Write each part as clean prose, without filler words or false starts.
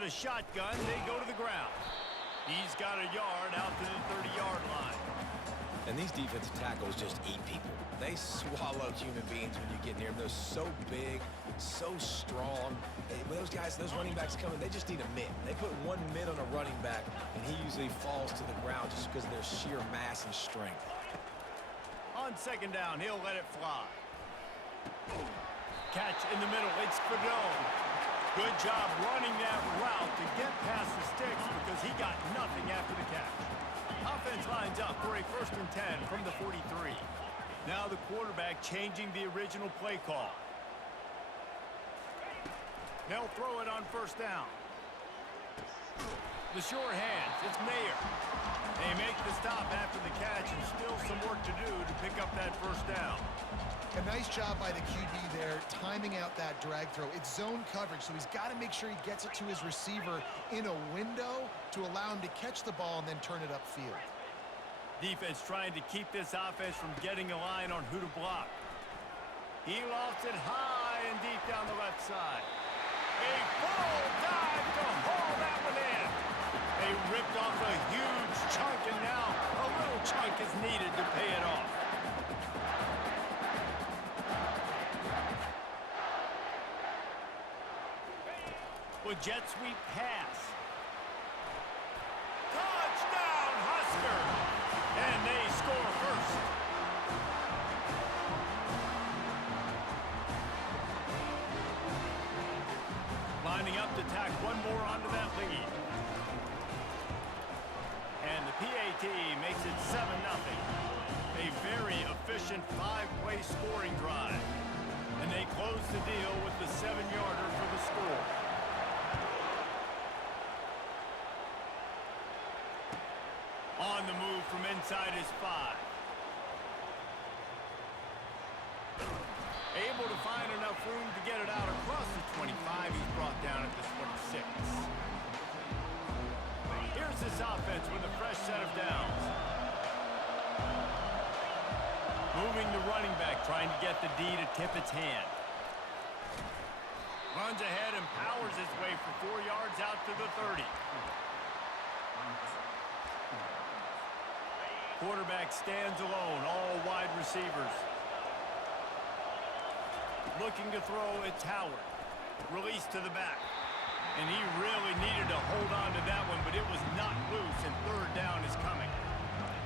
the shotgun, they go to the ground. He's got a yard out to the 30-yard line. And these defensive tackles just eat people. They swallow human beings when you get near them. They're so big, so strong. When those guys, those running backs come in, they just need a mid. They put one mid on a running back, and he usually falls to the ground just because of their sheer mass and strength. On second down, he'll let it fly. Catch in the middle. It's Fadone. Good job running that route to get past the sticks because he got nothing after the catch. Offense lines up for a 1st and 10 from the 43. Now the quarterback changing the original play call. They'll throw it on 1st down. The sure hands. It's Mayer. They make the stop after the catch and still some work to do to pick up that 1st down. A nice job by the QB there, timing out that drag throw. It's zone coverage, so he's got to make sure he gets it to his receiver in a window to allow him to catch the ball and then turn it upfield. Defense trying to keep this offense from getting a line on who to block. He lofts it high and deep down the left side. A full dive to haul that one in. They ripped off a huge chunk, and now a little chunk is needed to pay it off. With jet sweep pass. Touchdown, Husker! And they score first. Lining up to tack one more onto that lead. And the PAT makes it 7-0. A very efficient 5-play scoring drive. And they close the deal with the 7-yarder for the score. On the move from inside his 5. Able to find enough room to get it out across the 25. He's brought down at the 26. Here's this offense with a fresh set of downs. Moving the running back, trying to get the D to tip its hand. Runs ahead and powers his way for 4 yards out to the 30. Quarterback stands alone, all wide receivers. Looking to throw, it's Howard. Release to the back. And he really needed to hold on to that one, but it was not loose, and 3rd down is coming.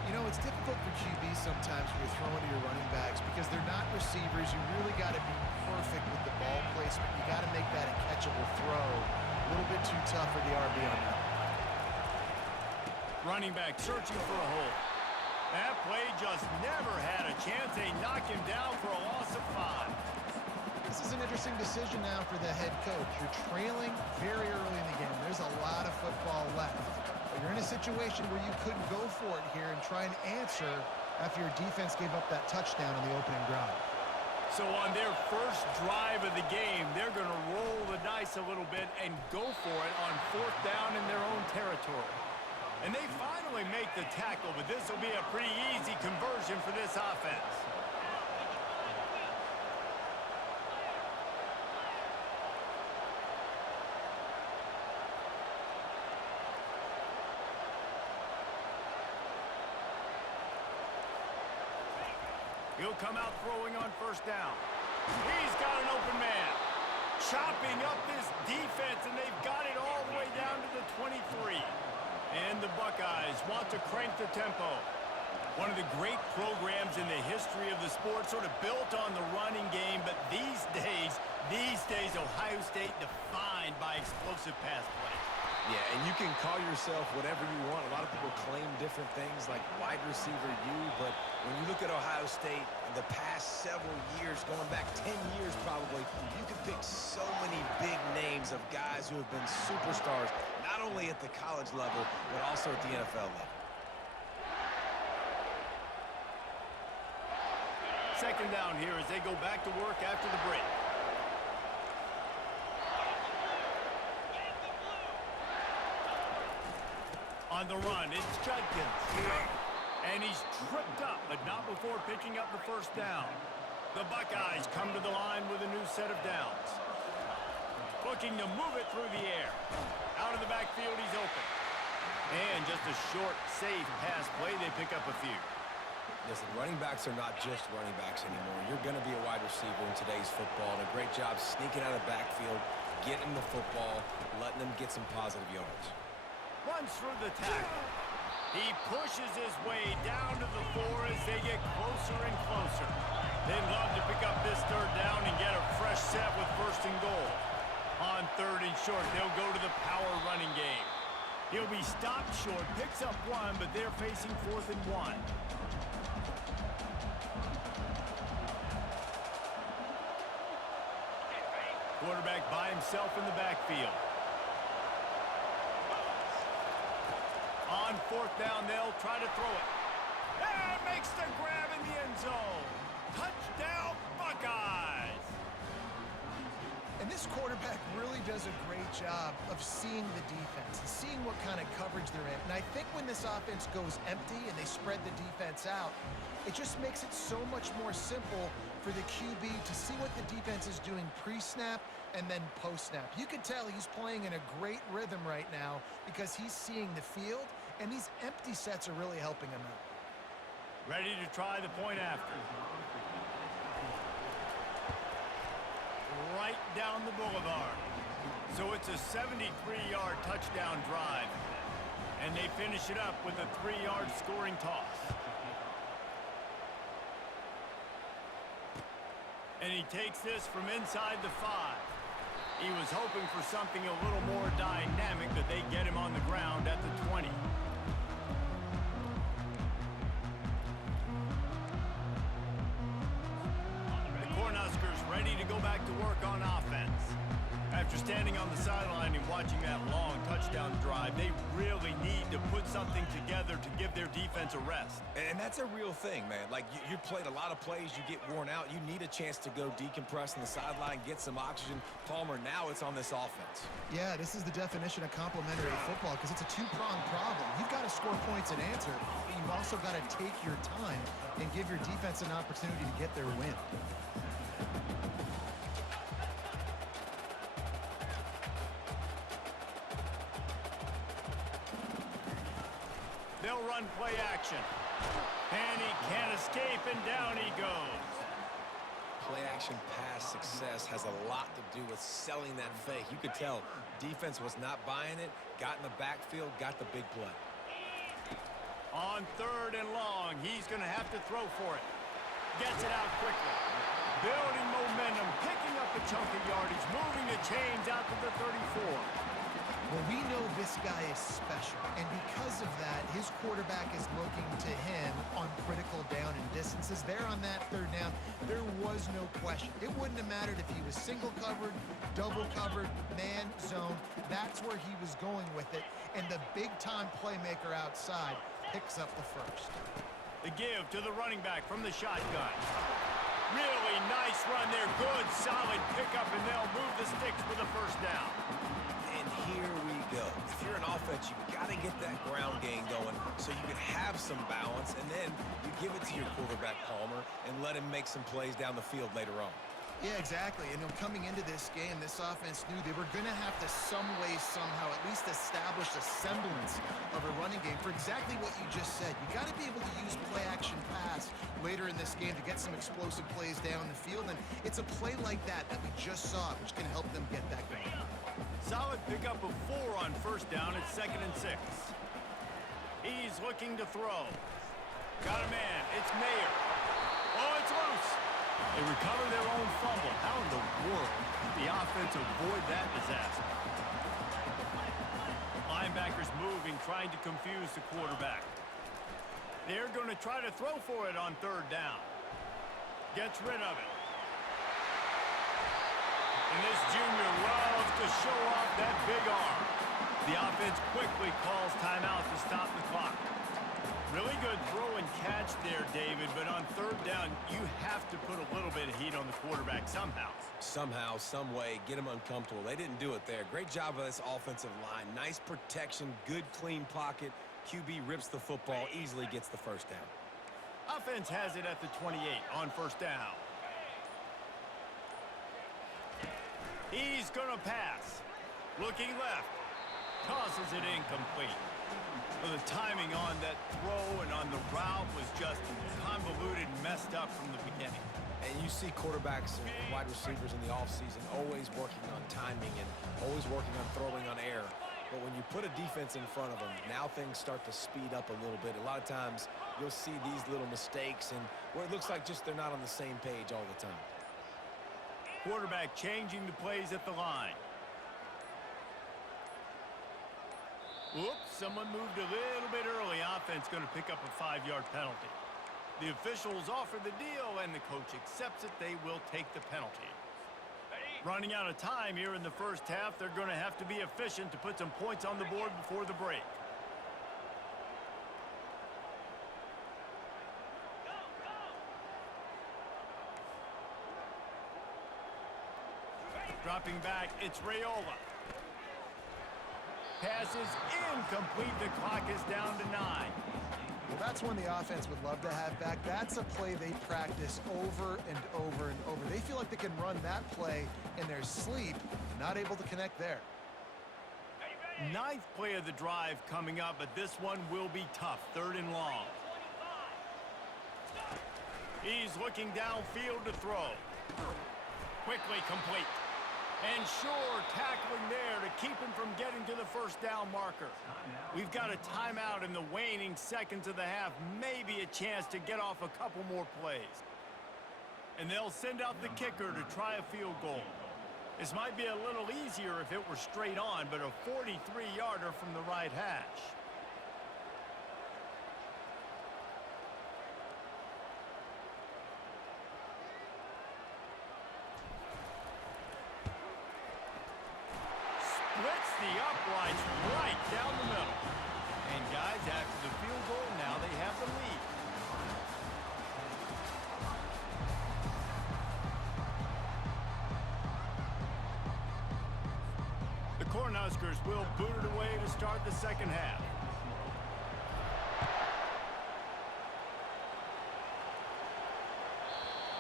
You know, it's difficult for QBs sometimes when you're throwing to your running backs because they're not receivers. You really got to be perfect with the ball placement. You got to make that a catchable throw. A little bit too tough for the RB on that. Running back searching for a hole. That play just never had a chance. They knock him down for a loss of 5. This is an interesting decision now for the head coach. You're trailing very early in the game. There's a lot of football left. But you're in a situation where you couldn't go for it here and try and answer after your defense gave up that touchdown on the opening drive. So on their first drive of the game, they're going to roll the dice a little bit and go for it on 4th down in their own territory. And they finally make the tackle, but this will be a pretty easy conversion for this offense. He'll come out throwing on 1st down. He's got an open man. Chopping up this defense, and they've got it all the way down to the 23. And the Buckeyes want to crank the tempo. One of the great programs in the history of the sport, sort of built on the running game, but these days, Ohio State defined by explosive pass play. Yeah, and you can call yourself whatever you want. A lot of people claim different things like wide receiver U, but when you look at Ohio State, the past several years, going back 10 years probably, you can pick so many big names of guys who have been superstars, not only at the college level, but also at the NFL level. 2nd down here as they go back to work after the break. On the run, it's Judkins. And he's tripped up, but not before picking up the 1st down. The Buckeyes come to the line with a new set of downs. looking to move it through the air. Out of the backfield, he's open. And just a short, safe pass play, they pick up a few. Listen, running backs are not just running backs anymore. You're going to be a wide receiver in today's football. And a great job sneaking out of the backfield, getting the football, letting them get some positive yards. Runs through the tackle. He pushes his way down to the 4 as they get closer and closer. They'd love to pick up this third down and get a fresh set with first and goal. On third and short, they'll go to the power running game. He'll be stopped short, picks up 1, but they're facing 4th and 1. Quarterback by himself in the backfield. On 4th down, they'll try to throw it. And makes the grab in the end zone. Touchdown, Buckeyes! And this quarterback really does a great job of seeing the defense and seeing what kind of coverage they're in. And I think when this offense goes empty and they spread the defense out, it just makes it so much more simple for the QB to see what the defense is doing pre-snap and then post-snap. You can tell he's playing in a great rhythm right now because he's seeing the field, and these empty sets are really helping him out. Ready to try the point after. Right down the boulevard. So it's a 73-yard touchdown drive. And they finish it up with a 3-yard scoring toss. And he takes this from inside the 5. He was hoping for something a little more dynamic, but they get him on the ground at the 20. The Cornhuskers ready to go back to work on offense. After standing on the sideline and watching that long touchdown drive, they really need to put something together to give their defense a rest. And that's a real thing, man. Like, you played a lot of plays, you get worn out. You need a chance to go decompress on the sideline, get some oxygen. Palmer, now it's on this offense. Yeah, this is the definition of complementary football because it's a two-pronged problem. You've got to score points and answer, but you've also got to take your time and give your defense an opportunity to get their win. They'll run play action. And he can't escape, and down he goes. Play action pass success has a lot to do with selling that fake. You could tell defense was not buying it, got in the backfield, got the big play. On 3rd and long, he's going to have to throw for it. Gets it out quickly. Building momentum, picking up a chunk of yardage, moving the chains out to the 34. Well, we know this guy is special, and because of that, his quarterback is looking to him on critical down and distances. There on that 3rd down, there was no question. It wouldn't have mattered if he was single covered, double covered, man, zone. That's where he was going with it, and the big-time playmaker outside picks up the first. The give to the running back from the shotgun. Really nice run there. Good, solid pickup, and they'll move the sticks for the first down. And here we go. If you're an offense, you've got to get that ground game going so you can have some balance, and then you give it to your quarterback, Palmer, and let him make some plays down the field later on. Yeah, exactly. And coming into this game, this offense knew they were going to have to some way, somehow, at least establish a semblance of a running game for exactly what you just said. You got to be able to use play-action pass later in this game to get some explosive plays down the field, and it's a play like that that we just saw, which can help them get that going. Solid pickup of 4 on 1st down at 2nd and 6. He's looking to throw. Got a man. It's Mayer. Oh, it's loose. They recover their own fumble. How in the world did the offense avoid that disaster? Linebackers moving, trying to confuse the quarterback. They're going to try to throw for it on 3rd down. Gets rid of it. And this junior loves to show off that big arm. The offense quickly calls timeout to stop the clock. Really good throw and catch there, David, but on 3rd down, you have to put a little bit of heat on the quarterback somehow. Somehow, some way, get him uncomfortable. They didn't do it there. Great job by this offensive line. Nice protection, good clean pocket. QB rips the football, easily gets the 1st down. Offense has it at the 28 on 1st down. He's going to pass. Looking left. Tosses it incomplete. Well, the timing on that throw and on the route was just convoluted and messed up from the beginning. And you see quarterbacks and wide receivers in the offseason always working on timing and always working on throwing on air. But when you put a defense in front of them, now things start to speed up a little bit. A lot of times you'll see these little mistakes and where it looks like just they're not on the same page all the time. Quarterback changing the plays at the line. Whoops, someone moved a little bit early. Offense going to pick up a 5-yard penalty. The officials offer the deal, and the coach accepts it. They will take the penalty. Running out of time here in the first half, they're going to have to be efficient to put some points on the board before the break. Dropping back, it's Raiola. Pass is incomplete. The clock is down to 9. Well, that's one the offense would love to have back. That's a play they practice over and over and over. They feel like they can run that play in their sleep, not able to connect there. 9th play of the drive coming up, but this one will be tough. 3rd and long. He's looking downfield to throw. Quickly complete. And sure, tackling there to keep him from getting to the first down marker. We've got a timeout in the waning seconds of the half. Maybe a chance to get off a couple more plays. And they'll send out the kicker to try a field goal. This might be a little easier if it were straight on, but a 43-yarder from the right hash. Splits the uprights right down the middle. And guys, after the field goal, now they have the lead. The Cornhuskers will boot it away to start the second half.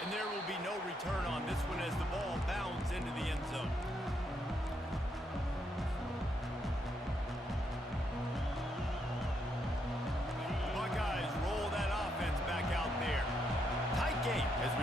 And there will be no return on this one as the ball bounds into the end zone.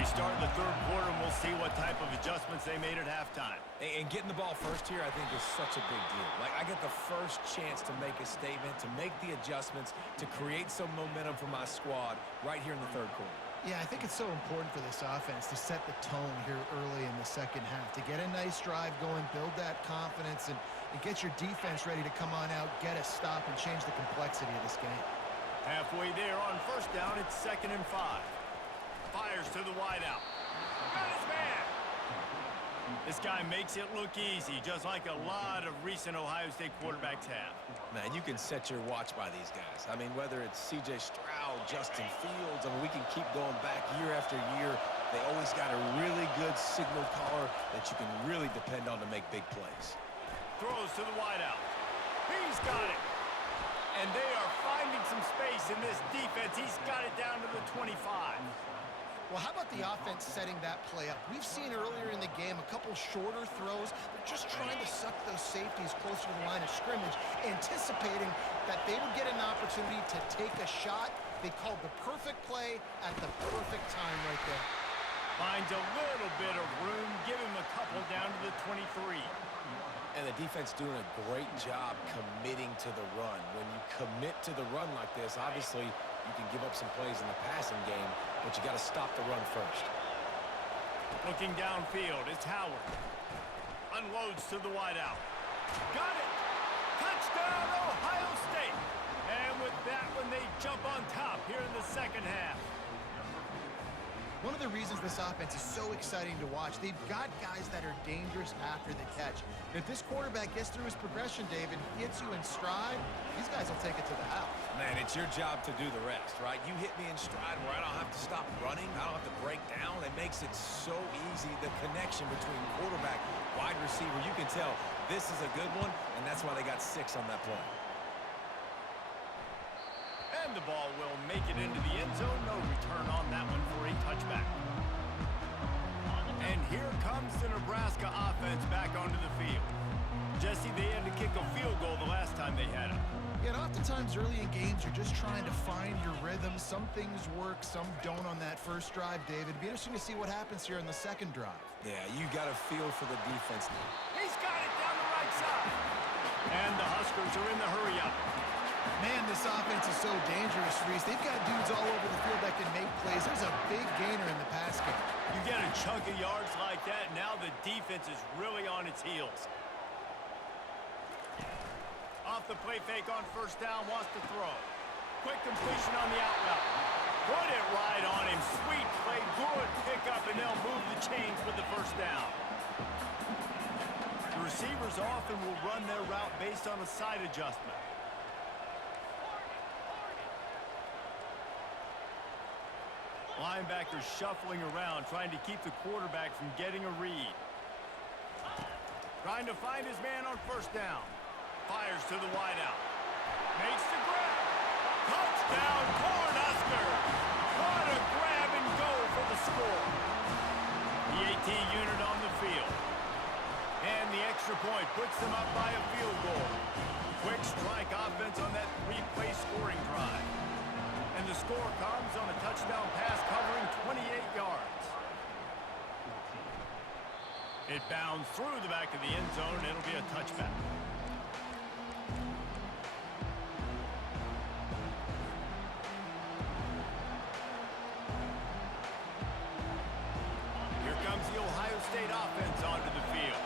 Start the third quarter, and we'll see what type of adjustments they made at halftime. And getting the ball first here, I think, is such a big deal. Like, I get the first chance to make a statement, to make the adjustments, to create some momentum for my squad right here in the third quarter. Yeah, I think it's so important for this offense to set the tone here early in the second half, to get a nice drive going, build that confidence, and get your defense ready to come on out, get a stop, and change the complexity of this game. Halfway there on first down, it's 2nd and 5. Fires to the wideout. Got his man. This guy makes it look easy, just like a lot of recent Ohio State quarterbacks have. Man, you can set your watch by these guys. I mean, whether it's C.J. Stroud, Justin Fields, I mean, we can keep going back year after year. They always got a really good signal caller that you can really depend on to make big plays. Throws to the wideout. He's got it. And they are finding some space in this defense. He's got it down to the 25. Well, how about the offense setting that play up? We've seen earlier in the game a couple shorter throws. They're just trying to suck those safeties closer to the line of scrimmage, anticipating that they would get an opportunity to take a shot. They called the perfect play at the perfect time right there. Finds a little bit of room. Give him a couple down to the 23. And the defense doing a great job committing to the run. When you commit to the run like this, obviously you can give up some plays in the passing game, but you got to stop the run first. Looking downfield, it's Howard. Unloads to the wideout. Got it! Touchdown, Ohio State! And with that one, they jump on top here in the second half. One of the reasons this offense is so exciting to watch, they've got guys that are dangerous after the catch. And if this quarterback gets through his progression, David, hits you in stride, these guys will take it to the house. Man, it's your job to do the rest, right? You hit me in stride where I don't have to stop running. I don't have to break down. It makes it so easy, the connection between quarterback, wide receiver. You can tell this is a good one, and that's why they got 6 on that play. And the ball will make it into the end zone. No return on that one for a touchback. And here comes the Nebraska offense back on oftentimes early in games, you're just trying to find your rhythm. Some things work, some don't on that first drive, David. It'd be interesting to see what happens here in the second drive. Yeah, you got a feel for the defense now. He's got it down the right side. And the Huskers are in the hurry-up. Man, this offense is so dangerous, Reese. They've got dudes all over the field that can make plays. There's a big gainer in the pass game. You get a chunk of yards like that, now the defense is really on its heels. Off the play fake on first down, wants to throw. Quick completion on the out route. Put it right on him. Sweet play, good pickup, and they'll move the chains with the first down. The receivers often will run their route based on a side adjustment. Linebackers shuffling around, trying to keep the quarterback from getting a read. Trying to find his man on first down. Fires to the wideout. Makes the grab. Touchdown, Cornhuskers! What a grab and go for the score. The AT unit on the field. And the extra point puts them up by a field goal. Quick strike offense on that three-play scoring drive. And the score comes on a touchdown pass covering 28 yards. It bounds through the back of the end zone, and it'll be a touchback. Here comes the Ohio State offense onto the field.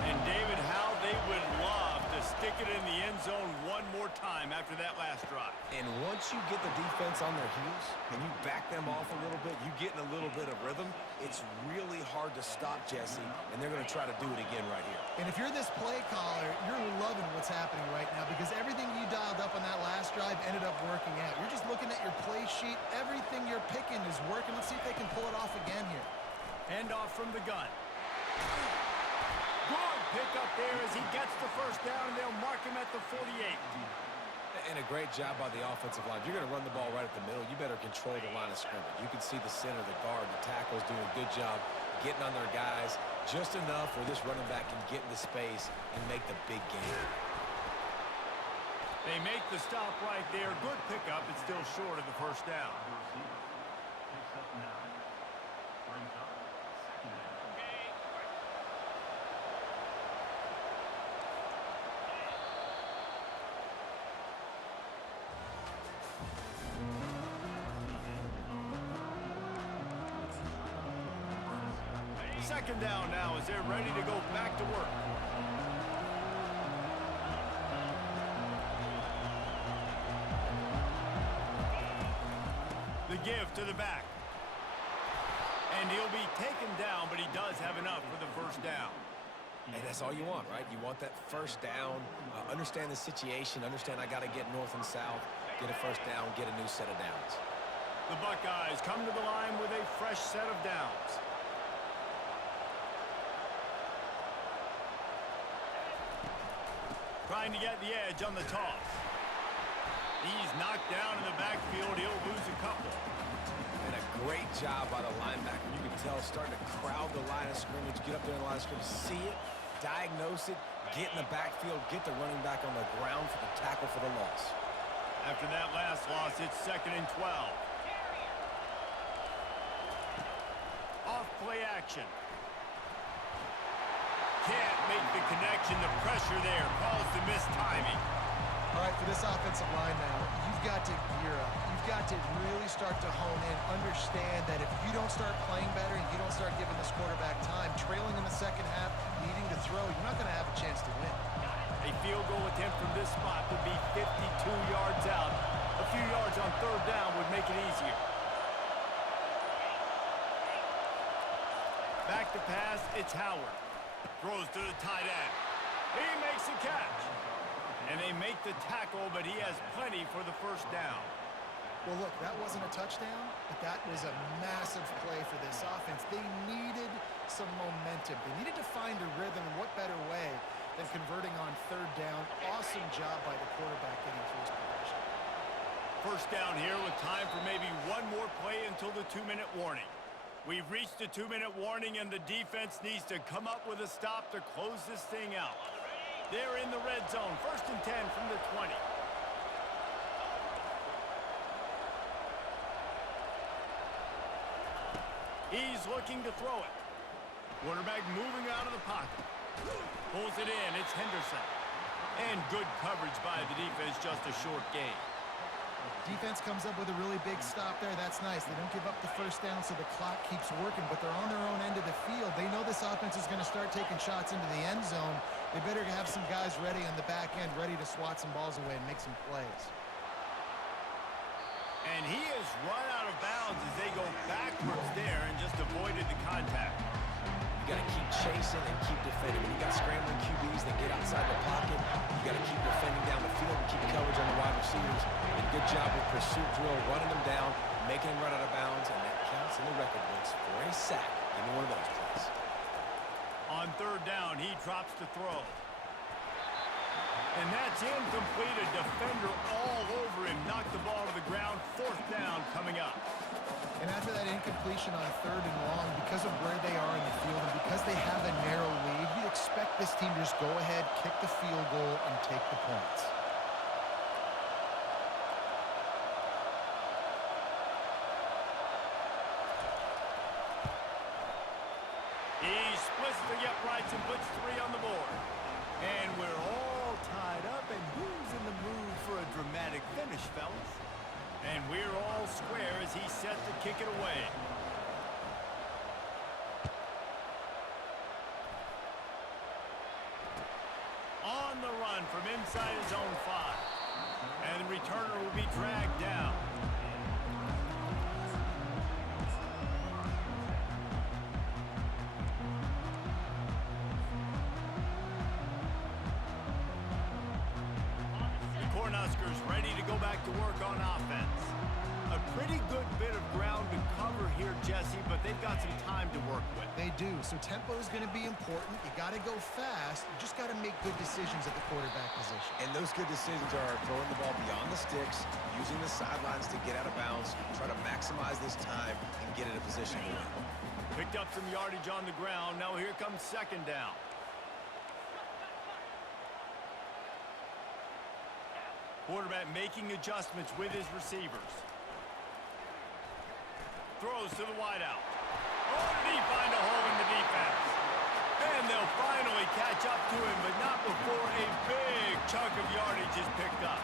And David, how they would love to stick it in the end zone one more time after that last drive. And once you get the defense on their heels and you back them off a little bit, you get in a little bit of rhythm, it's really hard to stop Jesse, and they're going to try to do it again right here. And if you're this play caller, you're loving what's happening right now because everything you dialed up on that last drive ended up working out. You're just looking at your play sheet. Everything you're picking is working. Let's see if they can pull it off again here. Hand off from the gun. Good pick up there as he gets the first down, and they'll mark him at the 48. And a great job by the offensive line. If you're going to run the ball right at the middle, you better control the line of scrimmage. You can see the center, the guard, the tackles doing a good job getting on their guys just enough where this running back can get into space and make the big game. They make the stop right there. Good pickup. It's still short of the first down. Second down now as they're ready to go back to work. The give to the back. And he'll be taken down, but he does have enough for the first down. And that's all you want, right? You want that first down, understand the situation, understand I got to get north and south, get a first down, get a new set of downs. The Buckeyes come to the line with a fresh set of downs. Trying to get the edge on the toss. He's knocked down in the backfield. He'll lose a couple. And a great job by the linebacker. You can tell starting to crowd the line of scrimmage, get up there in the line of scrimmage, see it, diagnose it, get in the backfield, get the running back on the ground for the tackle for the loss. After that last loss, it's 2nd and 12. Off play action. Can't make the connection. The pressure there caused the missed timing. All right, for this offensive line now, you've got to gear up. You've got to really start to hone in, understand that if you don't start playing better and you don't start giving this quarterback time, trailing in the second half, needing to throw, you're not going to have a chance to win. A field goal attempt from this spot would be 52 yards out. A few yards on third down would make it easier. Back to pass, it's Howard. Throws to the tight end. He makes a catch. And they make the tackle, but he has plenty for the first down. Well, look, that wasn't a touchdown, but that was a massive play for this offense. They needed some momentum. They needed to find a rhythm, and what better way than converting on third down. Awesome job by the quarterback getting through his progression. First down here with time for maybe one more play until the 2-minute warning. We've reached the 2-minute warning, and the defense needs to come up with a stop to close this thing out. They're in the red zone. 1st and 10 from the 20. He's looking to throw it. Quarterback moving out of the pocket. Pulls it in. It's Henderson. And good coverage by the defense, just a short gain. Defense comes up with a really big stop there. That's nice. They don't give up the first down, so the clock keeps working, but they're on their own end of the field. They know this offense is going to start taking shots into the end zone. They better have some guys ready on the back end, ready to swat some balls away and make some plays. And he has run out of bounds as they go backwards there and just avoided the contact. You got to keep chasing and keep defending. When you got scrambling QBs that get outside the pocket, you got to keep defending down the field and keep coverage on the wide receivers. And good job with pursuit drill, running them down, making them run out of bounds, and that counts in the record books for a sack. Give me one of those, please. On third down, he drops to throw. And that's incomplete. A defender all over him. Knocked the ball to the ground. Fourth down coming up. And after that incompletion on third and long, because of where they are in the field and because they have a narrow lead, you expect this team to just go ahead, kick the field goal, and take the points. He splits the uprights and puts 3 on the board. And we're all tied up, and who's in the mood for a dramatic finish, fellas? And we're all square as he's set to kick it away. On the run from inside his own 5. And the returner will be dragged down. Cornhuskers ready to go back to work on offense. A pretty good bit of ground to cover here, Jesse, but they've got some time to work with. They do. So tempo is going to be important. You got to go fast. You just got to make good decisions at the quarterback position. And those good decisions are throwing the ball beyond the sticks, using the sidelines to get out of bounds, try to maximize this time, and get in a position to win. Picked up some yardage on the ground. Now here comes second down. Quarterback making adjustments with his receivers. Throws to the wideout. Oh, did he find a hole in the defense? And they'll finally catch up to him, but not before a big chunk of yardage is picked up.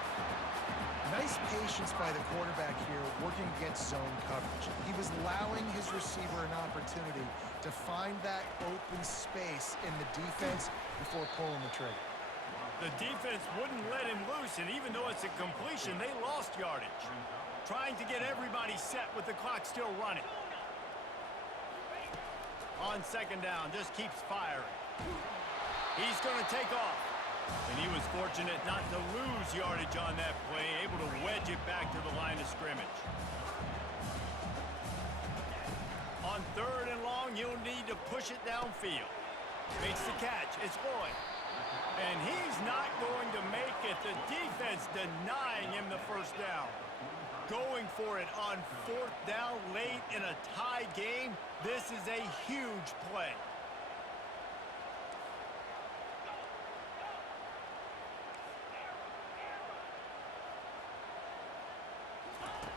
Nice patience by the quarterback here working against zone coverage. He was allowing his receiver an opportunity to find that open space in the defense before pulling the trigger. The defense wouldn't let him loose, and even though it's a completion, they lost yardage. Trying to get everybody set with the clock still running. On second down, just keeps firing. He's going to take off. And he was fortunate not to lose yardage on that play, able to wedge it back to the line of scrimmage. On third and long, you'll need to push it downfield. Makes the catch. It's Lloyd. And he's not going to make it. The defense denying him the first down. Going for it on fourth down late in a tie game. This is a huge play.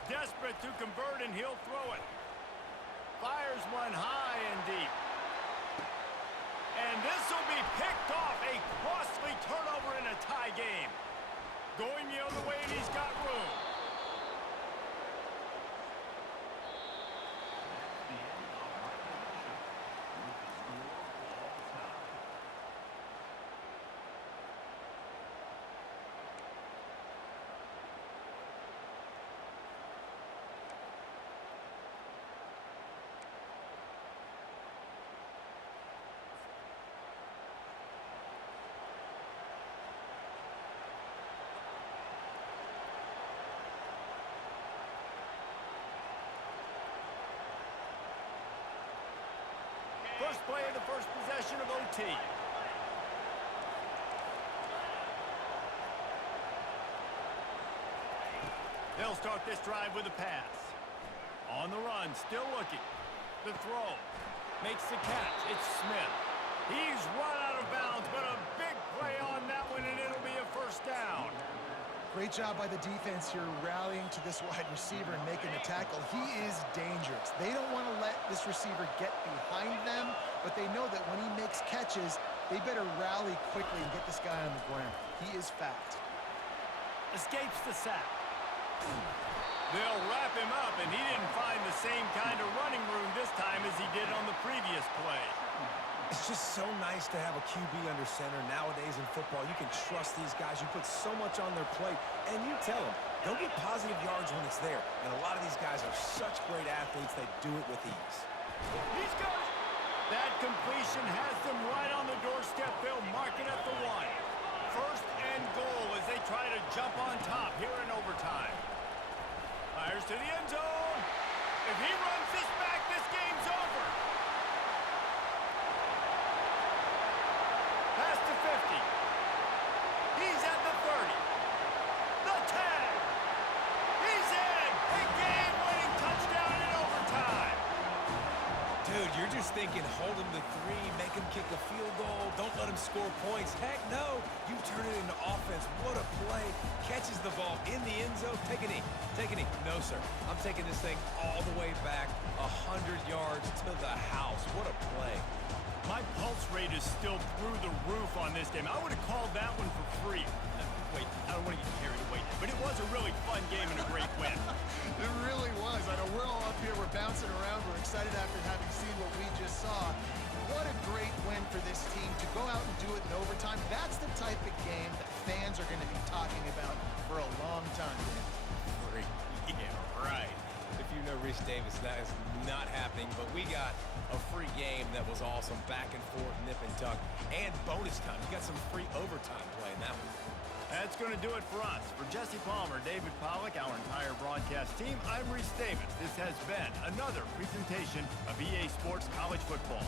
Desperate to convert, and he'll throw it. Fires one high and deep. And this will be picked off. A costly turnover in a tie game. Going the other way, and he's got room. First play of the first possession of OT. They'll start this drive with a pass. On the run, still looking. The throw. Makes the catch. It's Smith. He's run out of bounds, but a big play on that one, and it'll be a first down. Great job by the defense here rallying to this wide receiver and making the tackle. He is dangerous. They don't want to let this receiver get behind them, but they know that when he makes catches, they better rally quickly and get this guy on the ground. He is fast. Escapes the sack. They'll wrap him up, and he didn't find the same kind of running room this time as he did on the previous play. It's just so nice to have a QB under center. Nowadays in football, you can trust these guys. You put so much on their plate, and you tell them, go get positive yards when it's there. And a lot of these guys are such great athletes, they do it with ease. He's got it. That completion has them right on the doorstep. They'll mark it at the 1. First and goal as they try to jump on top here in overtime. Fires to the end zone. If he runs this back, this game's over. Pass to 50. He's at the 30. The tag. He's in. A game-winning touchdown in overtime. Dude, you're just thinking, hold him to 3, make him kick a field goal, don't let him score points. Heck no, you turn it into offense. What a play. Catches the ball in the end zone. Take a knee. Take a knee. No, sir. I'm taking this thing all the way back 100 yards to the house. What a play. My pulse rate is still through the roof on this game. I would have called that one for free. Wait, I don't want to get carried away, but it was a really fun game and a great win. It really was. I know we're all up here, we're bouncing around, we're excited after having seen what we just saw. What a great win for this team to go out and do it in overtime. That's the type of game that fans are going to be talking about for a long time. Yeah, right. If you know Rich Davis, that is not happening, but we got a free game that was awesome, back and forth, nip and tuck, and bonus time. You got some free overtime play in that one. That's going to do it for us. For Jesse Palmer, David Pollack, our entire broadcast team, I'm Reese Davis. This has been another presentation of EA Sports College Football.